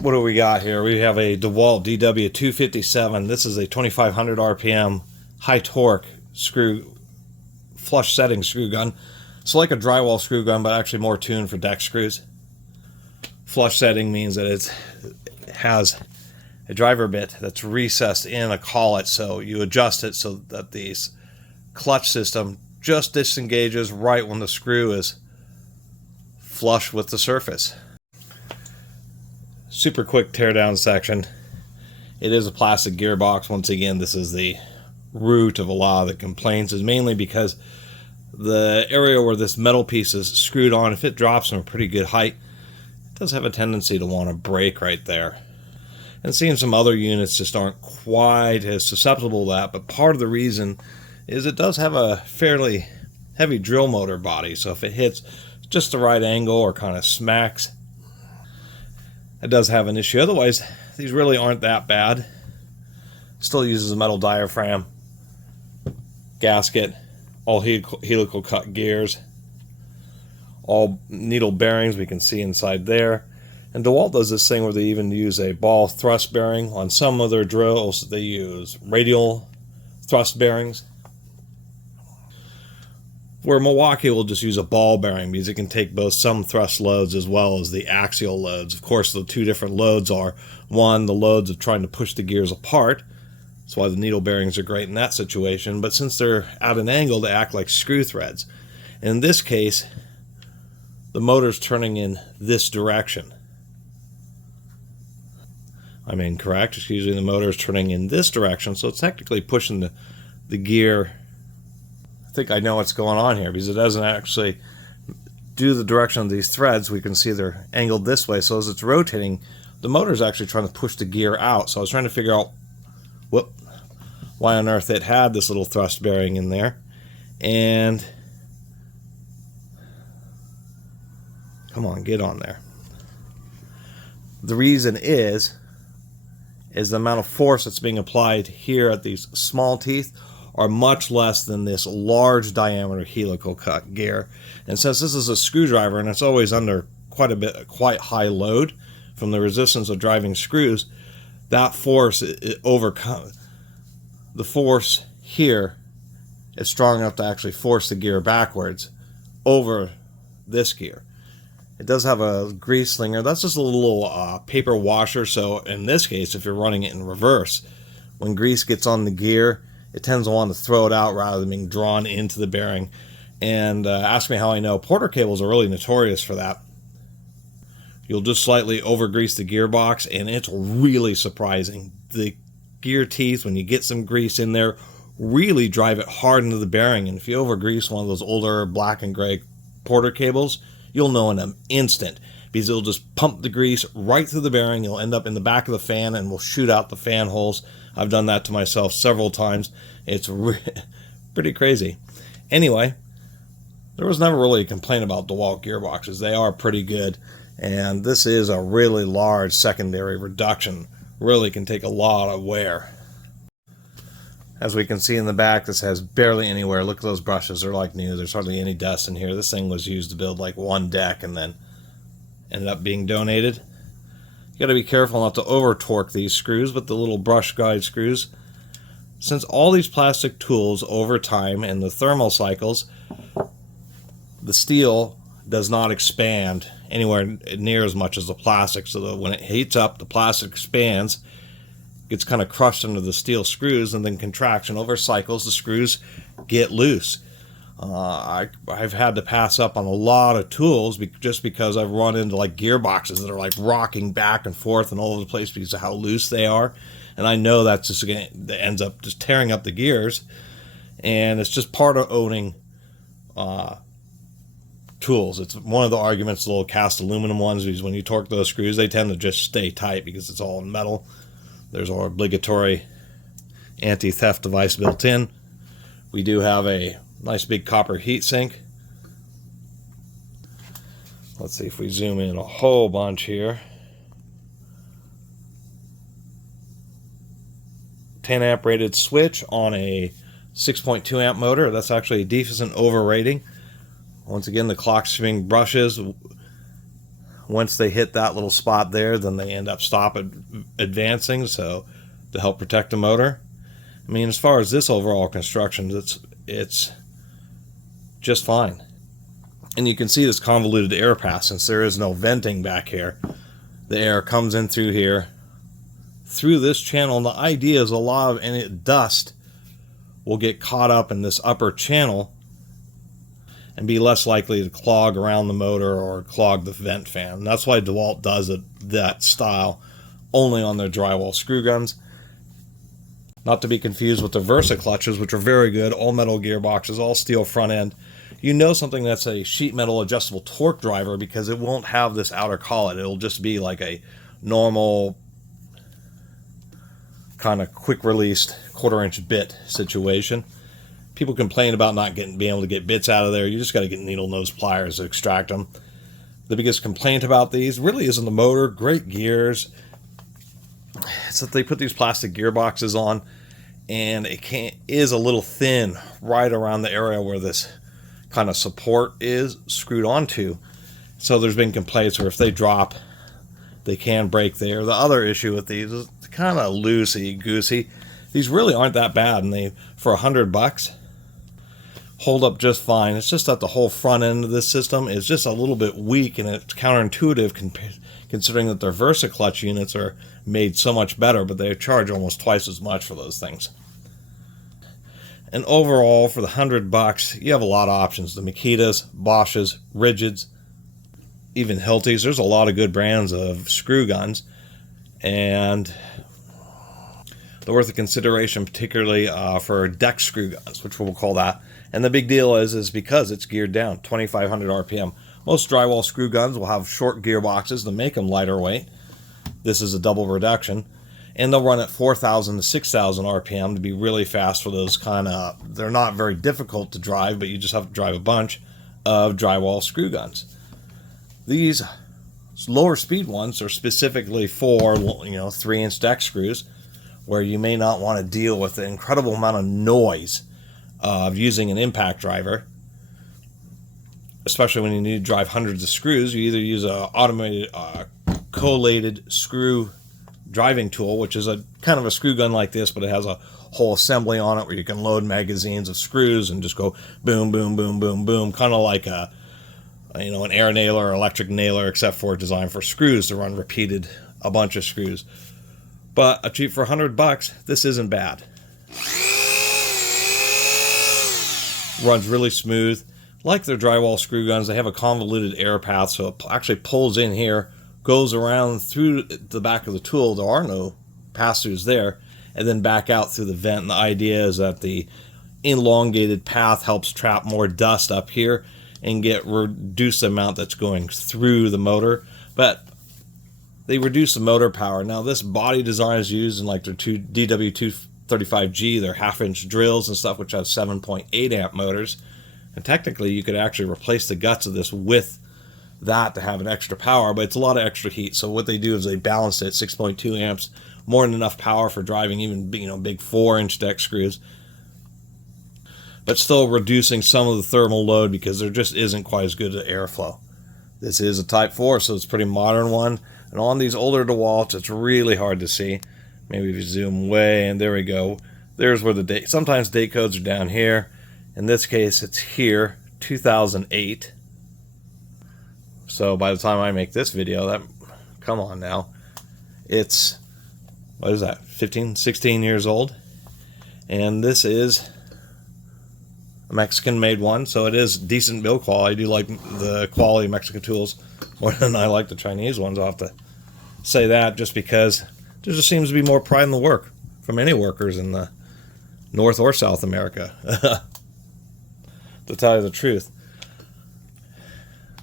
What do we got here? We have a DeWalt DW257. This is a 2500 RPM high torque screw flush setting screw gun. It's like a drywall screw gun, but actually more tuned for deck screws. Flush setting means that it has a driver bit that's recessed in a collet, so you adjust it so that the clutch system just disengages right when the screw is flush with the surface. Super quick teardown section. It is a plastic gearbox. Once again, this is the root of a lot of the complaints, is mainly because the area where this metal piece is screwed on, if it drops from a pretty good height, it does have a tendency to want to break right there. And seeing some other units just aren't quite as susceptible to that, but part of the reason is it does have a fairly heavy drill motor body, so if it hits just the right angle or kind of smacks, it does have an issue. Otherwise, these really aren't that bad. Still uses a metal diaphragm, gasket, all helical cut gears, all needle bearings we can see inside there. And DeWalt does this thing where they even use a ball thrust bearing. On some of their drills, they use radial thrust bearings, where Milwaukee will just use a ball bearing because it can take both some thrust loads as well as the axial loads. Of course, the two different loads are, one, the loads of trying to push the gears apart. That's why the needle bearings are great in that situation. But since they're at an angle, they act like screw threads. In this case, the motor's turning in this direction. I'm incorrect. Excuse me, the motor is turning in this direction, so it's technically pushing the gear. I think I know what's going on here because it doesn't actually do the direction of these threads. We can see they're angled this way, so as it's rotating, the motor is actually trying to push the gear out. So I was trying to figure out why on earth it had this little thrust bearing in there. And come on, get on there. The reason is the amount of force that's being applied here at these small teeth are much less than this large diameter helical cut gear. And since this is a screwdriver and it's always under quite high load from the resistance of driving screws, that force overcomes. The force here is strong enough to actually force the gear backwards over this gear. It does have a grease slinger. That's just a little paper washer. So in this case, if you're running it in reverse, when grease gets on the gear, it tends to want to throw it out rather than being drawn into the bearing. And ask me how I know. Porter cables are really notorious for that. You'll just slightly over-grease the gearbox, and it's really surprising. The gear teeth, when you get some grease in there, really drive it hard into the bearing. And if you over-grease one of those older black and gray Porter cables, you'll know in an instant, because it'll just pump the grease right through the bearing. You'll end up in the back of the fan and will shoot out the fan holes. I've done that to myself several times. It's pretty crazy. Anyway, there was never really a complaint about DeWalt gearboxes. They are pretty good, and this is a really large secondary reduction. Really can take a lot of wear. As we can see in the back, this has barely any wear. Look at those brushes, they're like new. There's hardly any dust in here. This thing was used to build like one deck and then ended up being donated. You gotta be careful not to over torque these screws with the little brush guide screws. Since all these plastic tools over time and the thermal cycles, the steel does not expand anywhere near as much as the plastic, so that when it heats up, the plastic expands, gets kind of crushed under the steel screws, and then contraction over cycles, the screws get loose. I've had to pass up on a lot of tools just because I've run into like gearboxes that are like rocking back and forth and all over the place because of how loose they are, and I know that's just that ends up just tearing up the gears. And it's just part of owning tools. It's one of the arguments, the little cast aluminum ones, because when you torque those screws, they tend to just stay tight because it's all in metal. There's our obligatory anti-theft device built in. We do have a nice big copper heatsink. Let's see if we zoom in a whole bunch here. 10 amp rated switch on a 6.2 amp motor. That's actually a decent overrating. Once again, the clock swing brushes once they hit that little spot there, then they end up advancing, so to help protect the motor. I mean, as far as this overall construction, it's just fine. And you can see this convoluted air path, since there is no venting back here. The air comes in through here, through this channel, and the idea is a lot of any dust will get caught up in this upper channel and be less likely to clog around the motor or clog the vent fan. And that's why DeWalt does that style only on their drywall screw guns. Not to be confused with the Versa clutches, which are very good, all metal gearboxes, all steel front end. You know something that's a sheet metal adjustable torque driver because it won't have this outer collet. It'll just be like a normal kind of quick released 1/4 inch bit situation. People complain about not being able to get bits out of there. You just got to get needle nose pliers to extract them. The biggest complaint about these really isn't the motor. Great gears. It's that they put these plastic gearboxes on, and it is a little thin right around the area where this kind of support is screwed onto. So there's been complaints where if they drop, they can break there. The other issue with these is kind of loosey-goosey. These really aren't that bad, and they, for $100, hold up just fine. It's just that the whole front end of this system is just a little bit weak, and it's counterintuitive considering that their Versa clutch units are made so much better, but they charge almost twice as much for those things. And overall, for the $100, you have a lot of options. The Makitas, Bosches, Rigids, even Hiltis. There's a lot of good brands of screw guns, and they're worth a consideration, particularly for deck screw guns, which we'll call that. And the big deal is because it's geared down, 2,500 RPM. Most drywall screw guns will have short gearboxes to make them lighter weight. This is a double reduction. And they'll run at 4,000 to 6,000 RPM to be really fast for those kind of, they're not very difficult to drive, but you just have to drive a bunch of drywall screw guns. These lower speed ones are specifically for, 3-inch deck screws, where you may not want to deal with the incredible amount of noise of using an impact driver, especially when you need to drive hundreds of screws. You either use a automated collated screw driving tool, which is a kind of a screw gun like this, but it has a whole assembly on it where you can load magazines of screws and just go boom, boom, boom, boom, boom, kind of like an air nailer or electric nailer, except for designed for screws to run repeated a bunch of screws. But for $100, this isn't bad. Runs really smooth. Like their drywall screw guns, they have a convoluted air path, so it actually pulls in here, goes around through the back of the tool. There are no pass-throughs there, and then back out through the vent. And the idea is that the elongated path helps trap more dust up here and reduce the amount that's going through the motor. But they reduce the motor power. Now, this body design is used in like their DW257, their half-inch drills and stuff, which have 7.8 amp motors. And technically, you could actually replace the guts of this with that to have an extra power, but it's a lot of extra heat. So what they do is they balance it at 6.2 amps, more than enough power for driving even big 4-inch deck screws, but still reducing some of the thermal load because there just isn't quite as good an airflow. This is a Type 4, so it's a pretty modern one. And on these older DeWalts, it's really hard to see. Maybe if you zoom way, and there we go. There's where the date. Sometimes date codes are down here. In this case, it's here, 2008. So by the time I make this video, come on now, it's, what is that, 15, 16 years old? And this is a Mexican-made one, so it is decent build quality. I do like the quality of Mexican tools more than I like the Chinese ones. I'll have to say that, just because there just seems to be more pride in the work from any workers in the North or South America, to tell you the truth.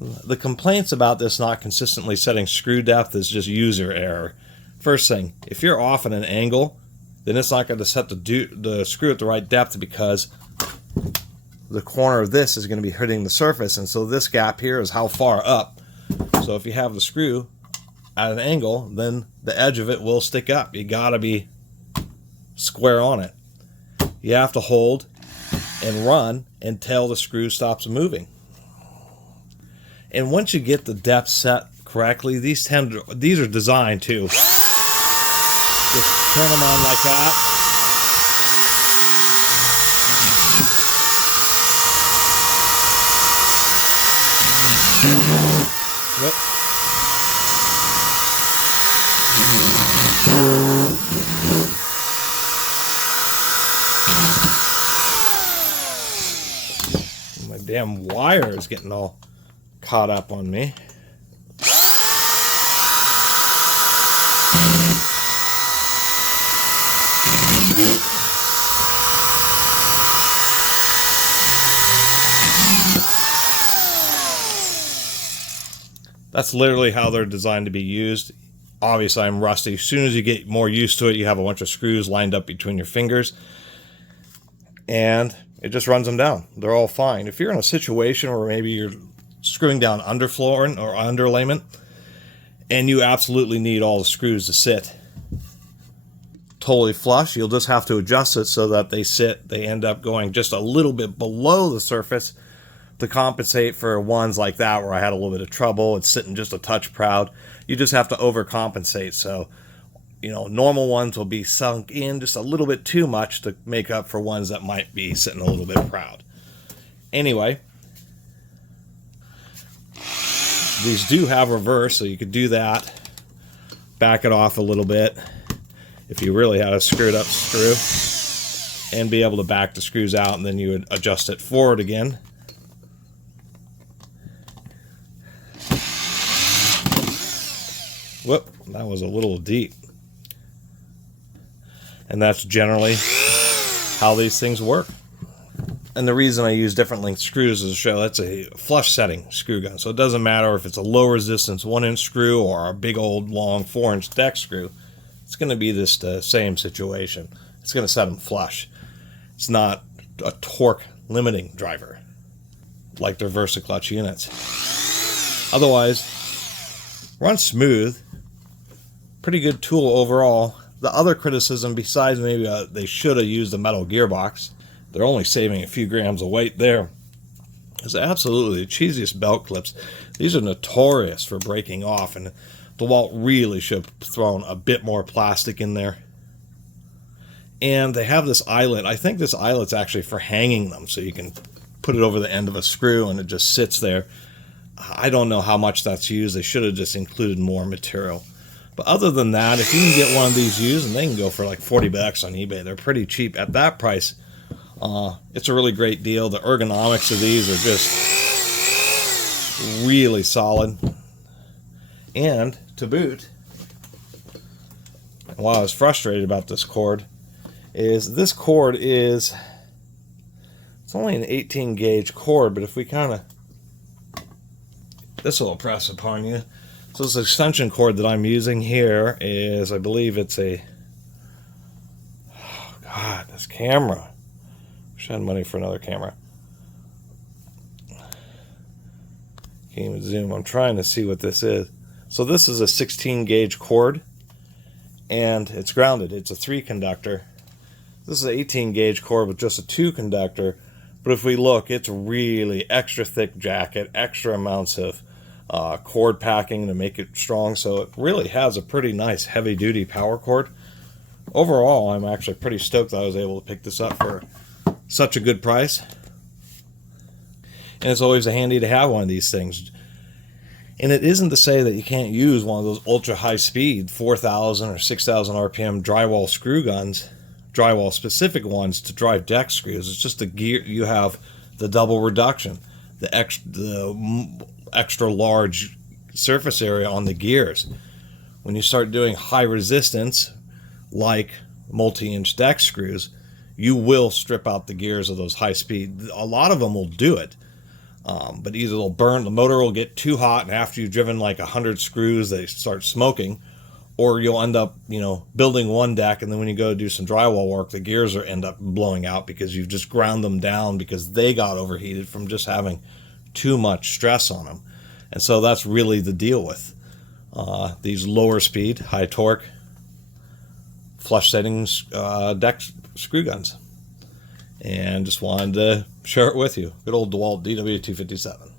The complaints about this not consistently setting screw depth is just user error. First thing, if you're off at an angle, then it's not going to set the screw at the right depth, because the corner of this is going to be hitting the surface, and so this gap here is how far up. So if you have the screw at an angle, then the edge of it will stick up. You got to be square on it. You have to hold and run until the screw stops moving. And once you get the depth set correctly, these are designed to just turn them on like that. Yep. My damn wire is getting all caught up on me. That's literally how they're designed to be used. Obviously, I'm rusty. As soon as you get more used to it, you have a bunch of screws lined up between your fingers, and it just runs them down. They're all fine. If you're in a situation where maybe you're screwing down underflooring or underlayment, and you absolutely need all the screws to sit totally flush, you'll just have to adjust it so that they end up going just a little bit below the surface to compensate for ones like that where I had a little bit of trouble. It's sitting just a touch proud. You just have to overcompensate. So, you know, normal ones will be sunk in just a little bit too much to make up for ones that might be sitting a little bit proud. Anyway, these do have reverse, so you could do that. Back it off a little bit if you really had a screwed up screw, and be able to back the screws out, and then you would adjust it forward again. Whoop, that was a little deep. And that's generally how these things work. And the reason I use different length screws is to show that's a flush setting screw gun. So it doesn't matter if it's a low resistance 1-inch screw or a big old long 4-inch deck screw. It's going to be this same situation. It's going to set them flush. It's not a torque limiting driver like their VersaClutch units. Otherwise, runs smooth. Pretty good tool overall. The other criticism, besides maybe they should have used a metal gearbox, they're only saving a few grams of weight there, is absolutely the cheesiest belt clips. These are notorious for breaking off, and DeWalt really should have thrown a bit more plastic in there. And they have this eyelet. I think this eyelet's actually for hanging them, so you can put it over the end of a screw and it just sits there. I don't know how much that's used. They should have just included more material. But other than that, if you can get one of these used, and they can go for like 40 bucks on eBay, they're pretty cheap at that price. It's a really great deal. The ergonomics of these are just really solid. And to boot, while I was frustrated about this cord, is this cord is, it's only an 18 gauge cord, but if we kind of, this will impress upon you. So this extension cord that I'm using here is, I believe it's a, oh God, this camera. Wish I had money for another camera. Can't even zoom. I'm trying to see what this is. So this is a 16 gauge cord, and it's grounded. It's a 3 conductor. This is an 18 gauge cord with just a 2 conductor. But if we look, it's really extra thick jacket, extra amounts of cord packing to make it strong, so it really has a pretty nice heavy duty power cord. Overall, I'm actually pretty stoked that I was able to pick this up for such a good price. And it's always handy to have one of these things. And it isn't to say that you can't use one of those ultra high speed 4,000 or 6,000 RPM drywall screw guns, drywall specific ones to drive deck screws. It's just the gear. You have the double reduction, the extra large surface area on the gears. When you start doing high resistance like multi-inch deck screws, you will strip out the gears of those high speed. A lot of them will do it, but either they'll burn, the motor will get too hot, and after you've driven like 100 screws they start smoking, or you'll end up, you know, building one deck, and then when you go to do some drywall work, the gears end up blowing out because you've just ground them down because they got overheated from just having too much stress on them. And so that's really the deal with these lower speed, high torque, flush settings deck screw guns. And just wanted to share it with you. Good old DeWalt DW257.